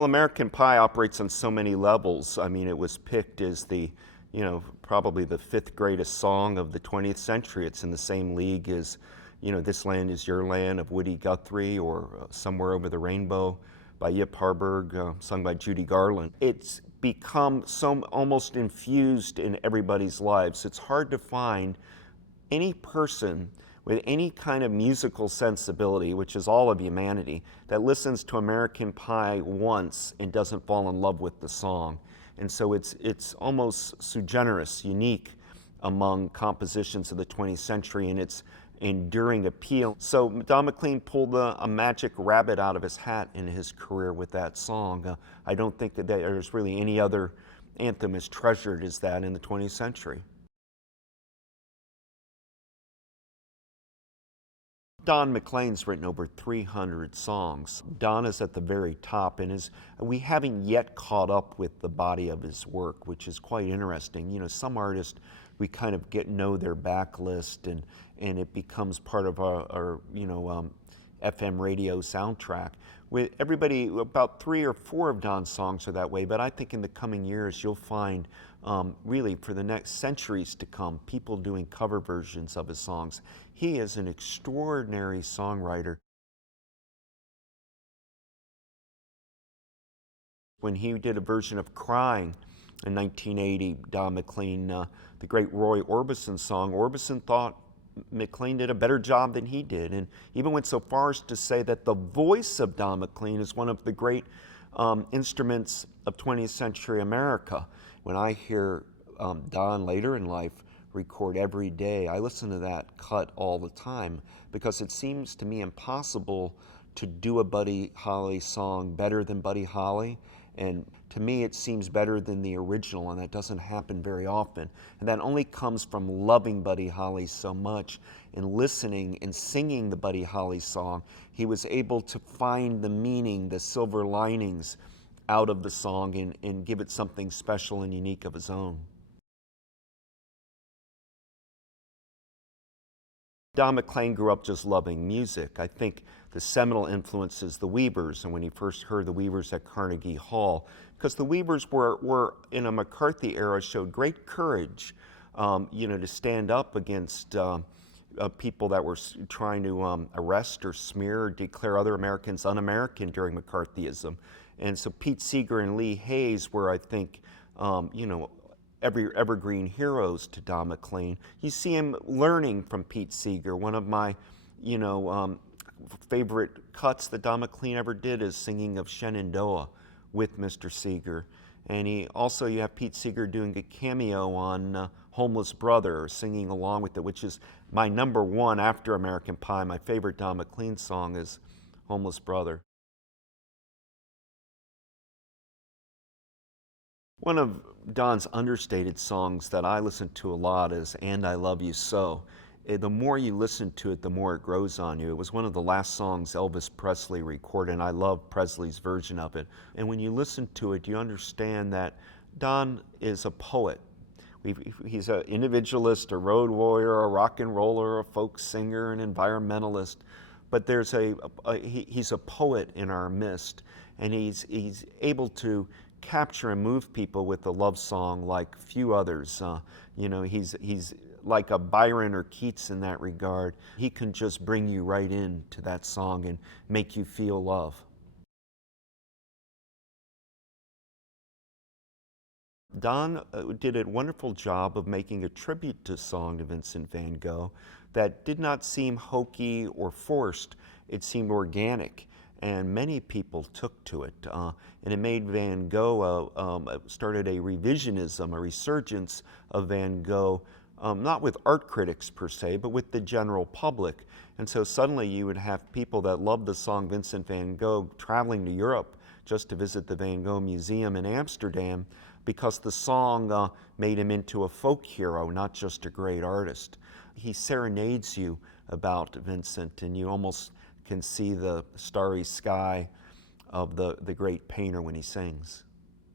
Well, American Pie operates on so many levels. I mean, it was picked as the, probably the fifth greatest song of the 20th century. It's in the same league as, This Land Is Your Land of Woody Guthrie, or Somewhere Over the Rainbow by Yip Harburg, sung by Judy Garland. It's become so almost infused in everybody's lives. It's hard to find any person with any kind of musical sensibility, which is all of humanity, that listens to American Pie once and doesn't fall in love with the song. And so it's almost sui generis, unique among compositions of the 20th century, and its enduring appeal. So Don McLean pulled a magic rabbit out of his hat in his career with that song. I don't think that there's really any other anthem as treasured as that in the 20th century. Don McLean's written over 300 songs. Don is at the very top, and we haven't yet caught up with the body of his work, which is quite interesting. Some artists, we kind of know their backlist, and it becomes part of our FM radio soundtrack. With everybody, about 3 or 4 of Don's songs are that way, but I think in the coming years you'll find, really for the next centuries to come, people doing cover versions of his songs. He is an extraordinary songwriter. When he did a version of Crying in 1980, Don McLean, the great Roy Orbison song, Orbison thought McLean did a better job than he did, and even went so far as to say that the voice of Don McLean is one of the great instruments of 20th century America. When I hear Don later in life record Every Day, I listen to that cut all the time, because it seems to me impossible to do a Buddy Holly song better than Buddy Holly. And to me, it seems better than the original, and that doesn't happen very often. And that only comes from loving Buddy Holly so much and listening and singing the Buddy Holly song. He was able to find the meaning, the silver linings out of the song, and give it something special and unique of his own. Don McLean grew up just loving music. I think the seminal influence is the Weavers, and when he first heard the Weavers at Carnegie Hall, because the Weavers were in a McCarthy era, showed great courage, to stand up against people that were trying to arrest or smear or declare other Americans un-American during McCarthyism. And so Pete Seeger and Lee Hayes were, I think, evergreen heroes to Don McLean. You see him learning from Pete Seeger. One of my, favorite cuts that Don McLean ever did is singing of Shenandoah with Mr. Seeger. And you have Pete Seeger doing a cameo on Homeless Brother, singing along with it, which is my number one after American Pie. My favorite Don McLean song is Homeless Brother. One of Don's understated songs that I listen to a lot is And I Love You So. The more you listen to it, the more it grows on you. It was one of the last songs Elvis Presley recorded, and I love Presley's version of it. And when you listen to it, you understand that Don is a poet. He's an individualist, a road warrior, a rock and roller, a folk singer, an environmentalist. But he's a poet in our midst, and he's able to capture and move people with a love song like few others. He's like a Byron or Keats in that regard. He can just bring you right into that song and make you feel love. Don did a wonderful job of making a tribute to song to Vincent van Gogh that did not seem hokey or forced. It seemed organic, and many people took to it. And it made Van Gogh, started a revisionism, a resurgence of Van Gogh, not with art critics per se, but with the general public. And so suddenly you would have people that loved the song Vincent van Gogh traveling to Europe just to visit the Van Gogh Museum in Amsterdam, because the song made him into a folk hero, not just a great artist. He serenades you about Vincent, and you almost can see the starry sky of the great painter when he sings.